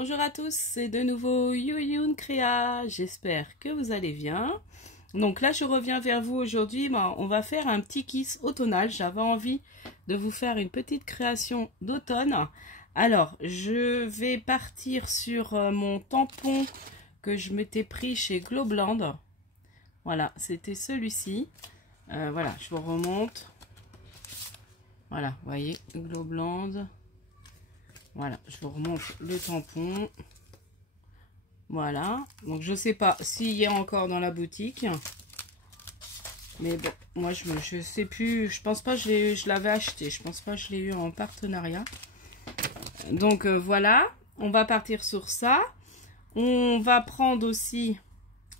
Bonjour à tous, c'est de nouveau Youyun Créa, j'espère que vous allez bien. Donc là je reviens vers vous aujourd'hui, on va faire un petit kiss automnal. J'avais envie de vous faire une petite création d'automne. Alors je vais partir sur mon tampon que je m'étais pris chez Globland. Voilà, c'était celui-ci. Voilà, je vous remonte. Voilà, vous voyez, Globland. Voilà, je vous remonte le tampon. Voilà, donc je sais pas s'il y a encore dans la boutique. Mais bon, moi je sais plus, je pense pas que je l'avais acheté. Je pense pas que je l'ai eu en partenariat. Donc voilà, on va partir sur ça. On va prendre aussi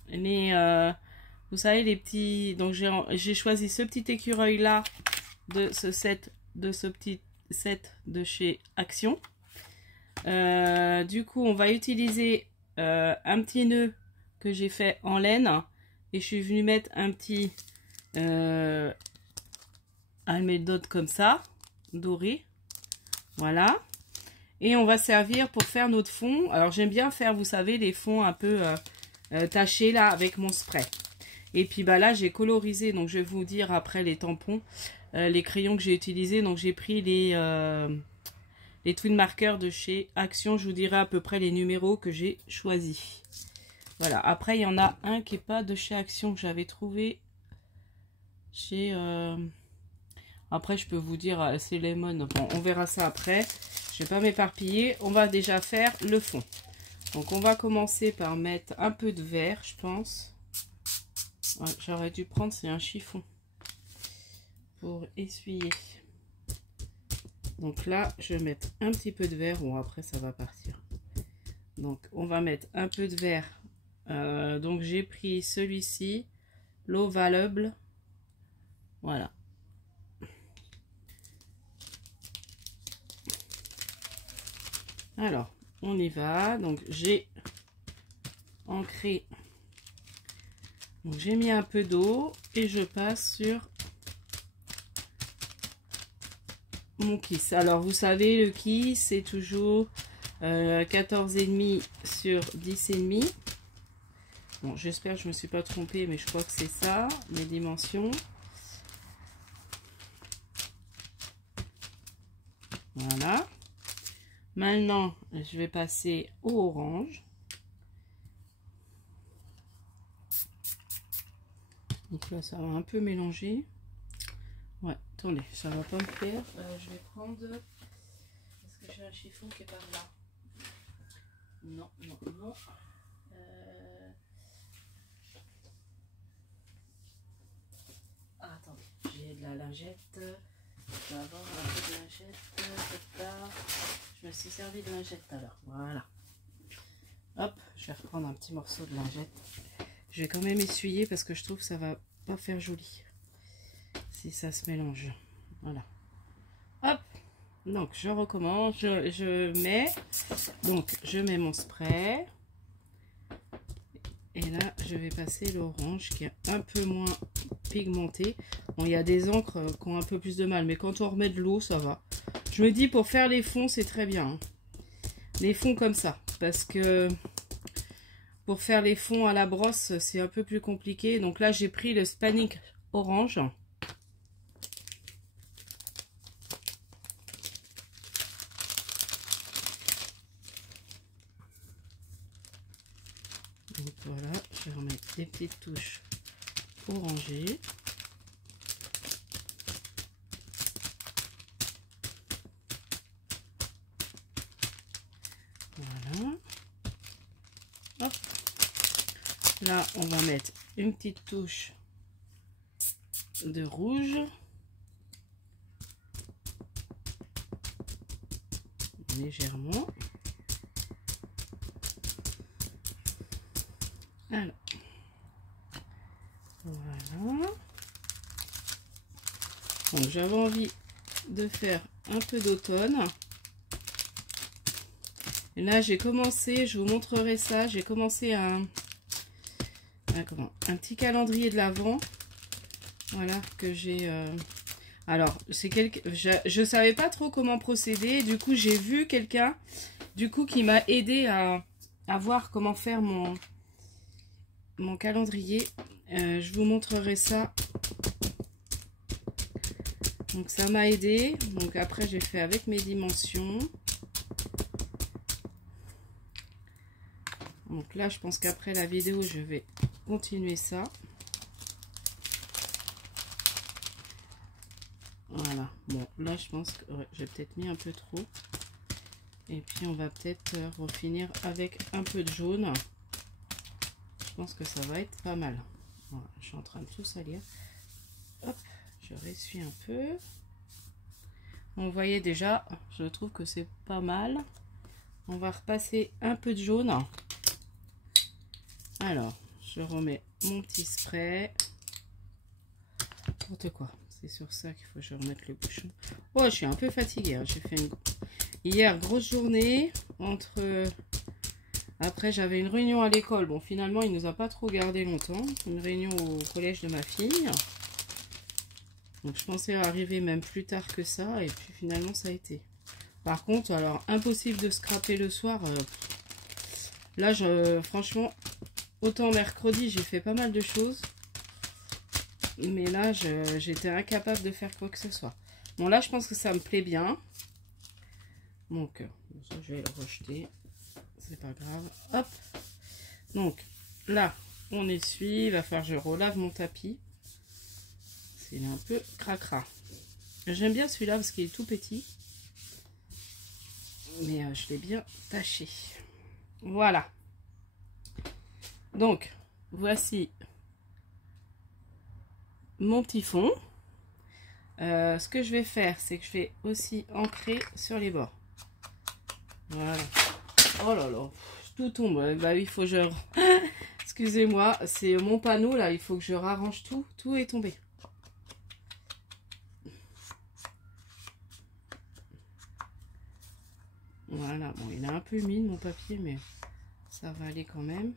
les, vous savez, les petits... Donc j'ai choisi ce petit écureuil là de ce petit set de chez Action. Du coup on va utiliser un petit nœud que j'ai fait en laine et je suis venue mettre un petit almédote comme ça doré, voilà, et on va servir pour faire notre fond. Alors j'aime bien faire, vous savez, les fonds un peu tachés là avec mon spray. Et puis bah là j'ai colorisé, donc je vais vous dire après les tampons, les crayons que j'ai utilisés. Donc j'ai pris les twin markers de chez Action. Je vous dirai à peu près les numéros que j'ai choisis. Voilà, après il y en a un qui n'est pas de chez Action que j'avais trouvé chez... Après je peux vous dire c'est Lemon. Bon, on verra ça après. Je vais pas m'éparpiller. On va déjà faire le fond. Donc on va commencer par mettre un peu de vert, je pense. Ouais, j'aurais dû prendre, c'est un chiffon pour essuyer. Donc là, je vais mettre un petit peu de vert. Bon, après, ça va partir. Donc, on va mettre un peu de vert. Donc, j'ai pris celui-ci, l'Ovalable. Voilà. Alors, on y va. Donc, j'ai ancré. Donc, j'ai mis un peu d'eau et je passe sur mon kiss. Alors vous savez, le kiss c'est toujours 14,5 sur 10,5. Bon, j'espère que je me suis pas trompée, mais je crois que c'est ça les dimensions. Voilà, maintenant je vais passer au orange. Donc là ça va un peu mélanger. Ouais, attendez, ça va pas me faire. Je vais prendre... Est-ce que j'ai un chiffon qui est par là? Non, non, non. Ah, attendez, j'ai de la lingette. Je vais avoir un peu de lingette. Je me suis servi de lingette tout à l'heure. Voilà. Hop, je vais reprendre un petit morceau de lingette. Je vais quand même essuyer parce que je trouve que ça va pas faire joli si ça se mélange. Voilà. Hop. Donc je recommence. Je mets. Donc je mets mon spray. Et là je vais passer l'orange qui est un peu moins pigmenté. Bon, il y a des encres qui ont un peu plus de mal, mais quand on remet de l'eau, ça va. Je me dis pour faire les fonds, c'est très bien. Hein. Les fonds comme ça. Parce que pour faire les fonds à la brosse, c'est un peu plus compliqué. Donc là j'ai pris le Spanish orange. Donc voilà, je vais remettre des petites touches orangées. Voilà. Hop. Là, on va mettre une petite touche de rouge. Légèrement. Alors, voilà. Donc j'avais envie de faire un peu d'automne. Et là j'ai commencé, je vous montrerai ça, j'ai commencé un petit calendrier de l'Avent. Voilà, que j'ai... Alors, c'est je savais pas trop comment procéder. Du coup, j'ai vu quelqu'un du coup qui m'a aidé à voir comment faire mon calendrier. Je vous montrerai ça. Donc ça m'a aidé. Donc après j'ai fait avec mes dimensions. Donc là je pense qu'après la vidéo je vais continuer ça. Voilà. Bon là je pense que ouais, j'ai peut-être mis un peu trop. Et puis on va peut-être refinir avec un peu de jaune. Je pense que ça va être pas mal. Voilà, je suis en train de tout salir. Hop, je ressuie un peu. Vous voyez déjà, je trouve que c'est pas mal. On va repasser un peu de jaune. Alors, je remets mon petit spray. N'importe quoi. C'est sur ça qu'il faut que je remette le bouchon. Oh, je suis un peu fatiguée. Hein. J'ai fait hier grosse journée. Après, j'avais une réunion à l'école. Bon, finalement, il nous a pas trop gardé longtemps. Une réunion au collège de ma fille. Donc, je pensais arriver même plus tard que ça. Et puis, finalement, ça a été. Par contre, alors, impossible de scraper le soir. Là, franchement, autant mercredi, j'ai fait pas mal de choses. Mais là, j'étais incapable de faire quoi que ce soit. Bon, là, je pense que ça me plaît bien. Donc, ça, je vais le rejeter. C'est pas grave. Hop. Donc, là, on essuie. Il va falloir que je relave mon tapis. C'est un peu cracra. J'aime bien celui-là parce qu'il est tout petit. Mais je l'ai bien taché. Voilà. Donc, voici mon petit fond. Ce que je vais faire, c'est que je vais aussi ancrer sur les bords. Voilà. Oh là là, tout tombe. Bah oui, il faut que je... Excusez-moi, c'est mon panneau là, il faut que je rarrange tout. Tout est tombé. Voilà, bon, il est un peu humide mon papier, mais ça va aller quand même.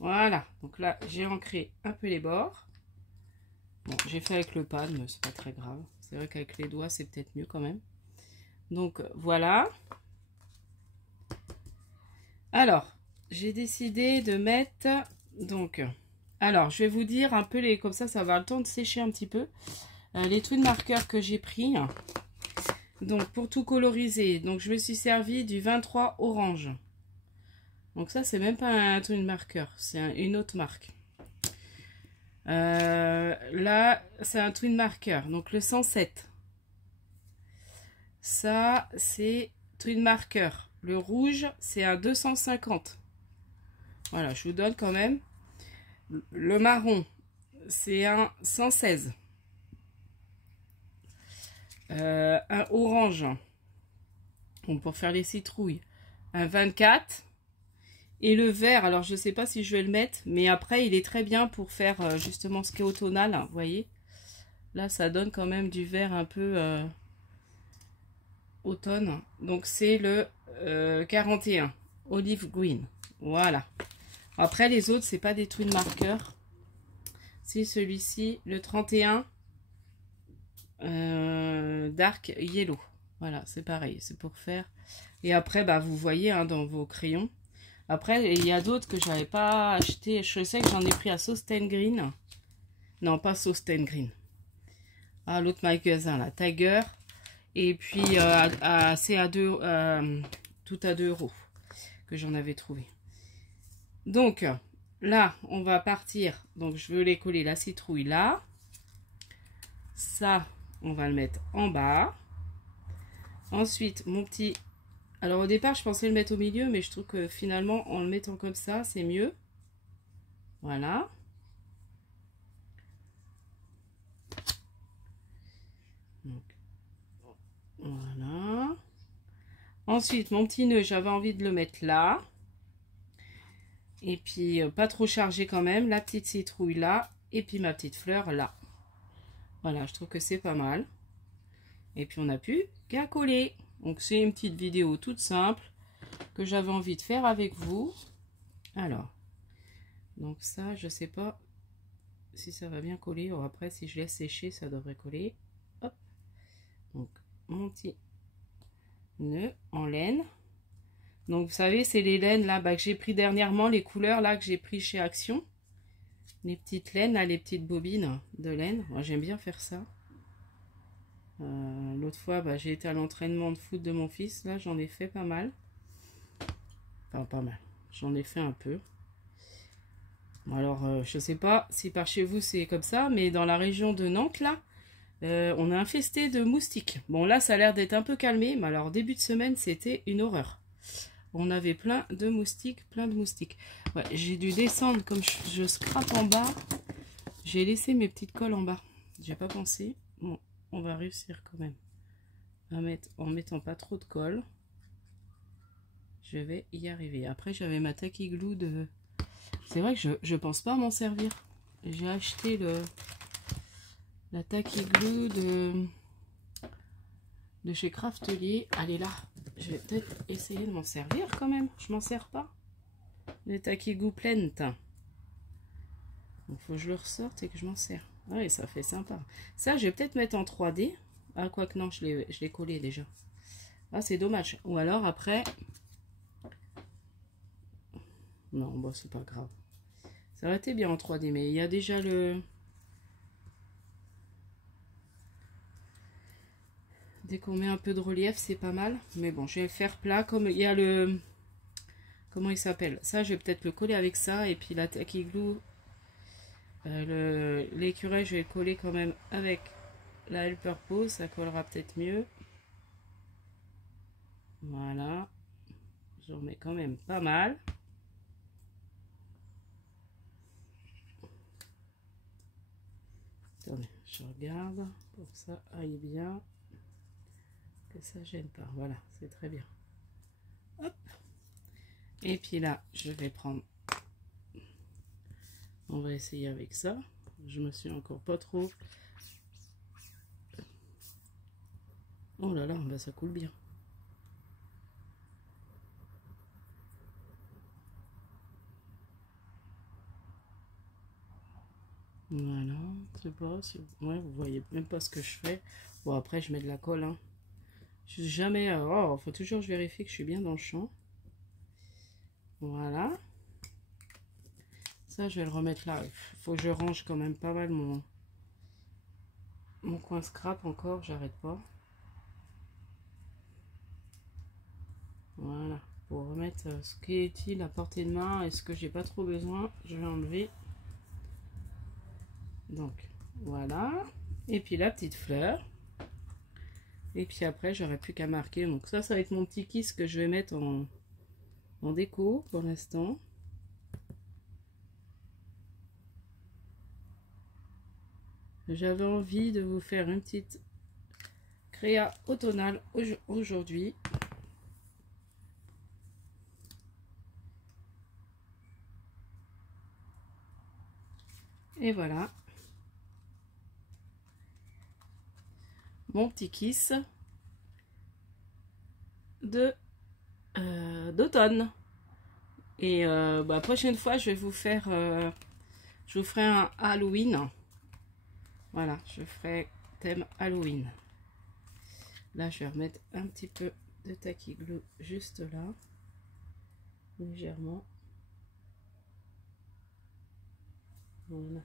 Voilà, donc là, j'ai ancré un peu les bords. Bon, j'ai fait avec le pad, mais c'est pas très grave. C'est vrai qu'avec les doigts, c'est peut-être mieux quand même. Donc, voilà. Alors, j'ai décidé de mettre... Donc, alors, je vais vous dire un peu les... Comme ça va avoir le temps de sécher un petit peu. Les twin marqueurs que j'ai pris. Donc, pour tout coloriser, donc je me suis servi du 23 orange. Donc ça, c'est même pas un twin marqueur, c'est une autre marque. Là, c'est un twin marqueur, donc le 107. Ça, c'est twin marqueur. Le rouge, c'est un 250. Voilà, je vous donne quand même. Le marron, c'est un 116. Un orange, donc pour faire les citrouilles, un 24. Et le vert, alors je sais pas si je vais le mettre, mais après il est très bien pour faire justement ce qui est automnal, vous voyez. Là ça donne quand même du vert un peu automne. Donc c'est le 41, olive green. Voilà. Après les autres c'est pas des twin marqueurs. C'est celui-ci, le 31 dark yellow. Voilà, c'est pareil, c'est pour faire. Et après bah vous voyez hein, dans vos crayons. Après, il y a d'autres que je n'avais pas acheté. Je sais que j'en ai pris à Sosten Green. Non, pas Sosten Green. Ah, l'autre magasin, là, Tiger. Et puis, c'est à 2, tout à 2 € que j'en avais trouvé. Donc, là, on va partir. Donc, je veux les coller la citrouille là. Ça, on va le mettre en bas. Ensuite, mon petit... Alors au départ, je pensais le mettre au milieu, mais je trouve que finalement, en le mettant comme ça, c'est mieux. Voilà. Donc, voilà. Ensuite, mon petit nœud, j'avais envie de le mettre là. Et puis, pas trop chargé quand même. La petite citrouille là. Et puis, ma petite fleur là. Voilà, je trouve que c'est pas mal. Et puis, on n'a plus qu'à coller. Donc, c'est une petite vidéo toute simple que j'avais envie de faire avec vous. Alors, donc ça, je sais pas. si ça va bien coller. Or, après, si je laisse sécher, ça devrait coller. Hop. Donc, mon petit nœud en laine. Donc, vous savez, c'est les laines là que j'ai pris dernièrement, les couleurs là que j'ai pris chez Action. Les petites laines, là, les petites bobines de laine. Moi, j'aime bien faire ça. L'autre fois, j'ai été à l'entraînement de foot de mon fils. Là, j'en ai fait pas mal. Enfin, pas mal. J'en ai fait un peu. Alors, je sais pas si par chez vous c'est comme ça, mais dans la région de Nantes, là, on a infesté de moustiques. Bon, là, ça a l'air d'être un peu calmé, mais alors, début de semaine, c'était une horreur. On avait plein de moustiques, Ouais, j'ai dû descendre, comme je scrape en bas. J'ai laissé mes petites colles en bas. J'ai pas pensé. Bon, on va réussir quand même à mettre, en mettant pas trop de colle. Je vais y arriver. Après, j'avais ma tacky glue de... C'est vrai que je pense pas m'en servir. J'ai acheté la tacky glue de chez Craftelier. Elle est là. Je vais peut-être essayer de m'en servir quand même. Je m'en sers pas. Les tacky glue pleines. Donc, faut que je le ressorte et que je m'en sers. Ah, et ça fait sympa. Ça, je vais peut-être mettre en 3D. Ah, quoique non, je l'ai collé déjà. Ah, c'est dommage. Ou alors après... Non, bon, c'est pas grave. Ça aurait été bien en 3D, mais il y a déjà le... Dès qu'on met un peu de relief, c'est pas mal. Mais bon, je vais le faire plat. Comme il y a le... Comment il s'appelle? Ça, je vais peut-être le coller avec ça. Et puis la tacky glue, l'écureuil, je vais le coller quand même avec la Helper Pose. Ça collera peut-être mieux. Voilà. J'en mets quand même pas mal. Attendez, je regarde pour que ça aille bien, que ça gêne pas. Voilà, c'est très bien. Hop. Et puis là, je vais prendre... On va essayer avec ça. Je me suis encore pas trop... Oh là là, bah ça coule bien. Voilà, je sais pas si... Ouais, vous voyez même pas ce que je fais. Bon, après, je mets de la colle, hein. Je suis jamais... Oh, faut toujours vérifier que je suis bien dans le champ. Voilà. Ça, je vais le remettre là. Il faut que je range quand même pas mal mon coin scrap encore. J'arrête pas. Voilà. Pour remettre ce qui est utile à portée de main et ce que j'ai pas trop besoin, je vais enlever. Donc, voilà. Et puis la petite fleur. Et puis après, j'aurai plus qu'à marquer. Donc ça va être mon petit kiss que je vais mettre en déco pour l'instant. J'avais envie de vous faire une petite créa automnale aujourd'hui. Et voilà. Mon petit kiss d'automne. Et prochaine fois, je vais vous faire... je vous ferai un Halloween. Voilà, je ferai thème Halloween. Là, je vais remettre un petit peu de tacky glue juste là. Légèrement. Voilà.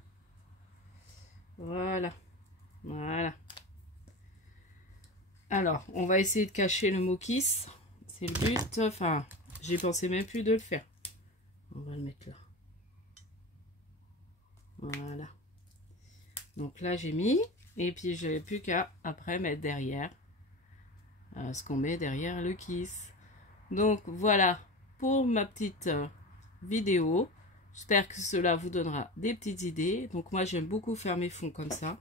Voilà. Voilà. Alors, on va essayer de cacher le mot kiss. C'est le but. Enfin, j'ai pensé même plus de le faire. On va le mettre là. Voilà. Donc là, j'ai mis. Et puis, je n'ai plus qu'à après mettre derrière ce qu'on met derrière le kiss. Donc, voilà pour ma petite vidéo. J'espère que cela vous donnera des petites idées. Donc, moi, j'aime beaucoup faire mes fonds comme ça.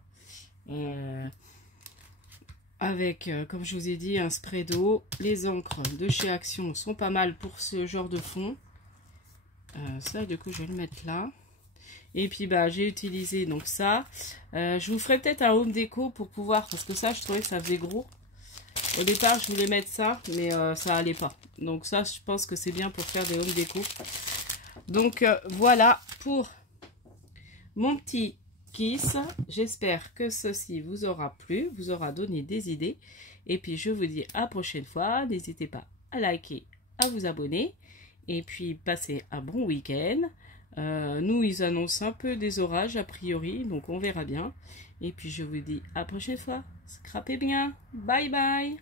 Avec, comme je vous ai dit, un spray d'eau. Les encres de chez Action sont pas mal pour ce genre de fond. Ça, du coup, je vais le mettre là. Et puis, j'ai utilisé donc ça. Je vous ferai peut-être un home déco pour pouvoir... Parce que ça, je trouvais que ça faisait gros. Au départ, je voulais mettre ça, mais ça allait pas. Donc ça, je pense que c'est bien pour faire des home déco. Donc, voilà pour mon petit Kiss. J'espère que ceci vous aura plu, vous aura donné des idées. Et puis je vous dis à la prochaine fois. N'hésitez pas à liker, à vous abonner. Et puis passez un bon week-end. Nous, ils annoncent un peu des orages a priori, donc on verra bien. Et puis je vous dis à la prochaine fois. Scrapez bien. Bye bye.